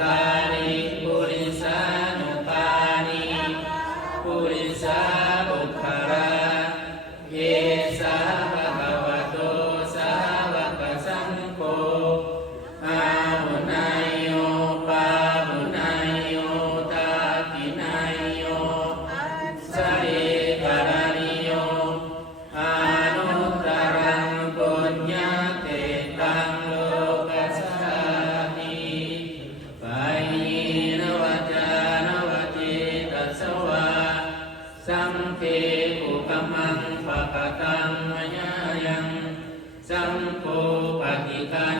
กานิปุริสานุปานิปุริสาบุคคลาเยสาภะคะวะโตสาวกสังโฆอาหุนายโยปาหุนายโยตาปินายโยสะเอกานิโยอานุตตรังปุญญาเตตังโลกัสสามิปายนวัจจานวัจเจตัสสวาสัมเพปุกมังปะกตังมยายังสัมโพปฏิคัน